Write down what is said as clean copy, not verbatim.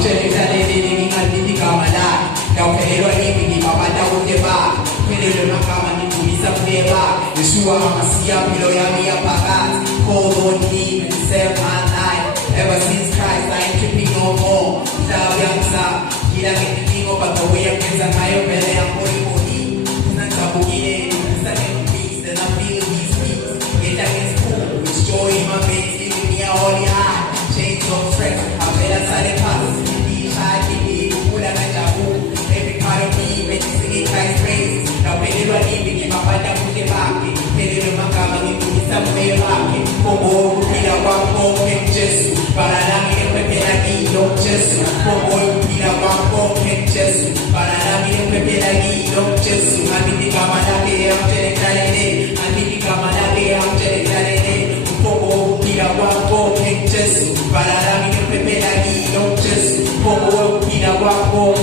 Amchelektalelele ngingalidikama Yaphelelwa ibi ngibabada ukeba Phelelwe magama ngidlulisa kuleba Yeshua amasiya philo yami yaphakathi Call on him and save my life Ever since Christ I ain't tripping no more Mhlaba yangizama Ngila ngedingo but the way yagenza ngayo vele yangiboni Ngizabukile ngizane peace and I feel his peace Ngedla ngesiphumo with joy in my veins giving me a holy high Chains of strength avela sale phansi Ngishaya ngikula kanjalo Every part of me makes me sing Christ's praises Yaphelelwa ibi ngibabada kuhle bakhe Phelelwe magama ngidlulisa kuleyo bakhe Konke ukuphila kwami konke kuJesu Bala lami lephephela kilo kuJesu Konke ukuphila kwami konke kuJesu Bala lami lephephela kilo kuJesu Angithi igama lakhe amthelektalele Angithi igama lakhe amthelektalele Konke ukuphila kwami konke kuJesu Bala lami lephephela kilo kuJesu Konke ukuphila kwami konke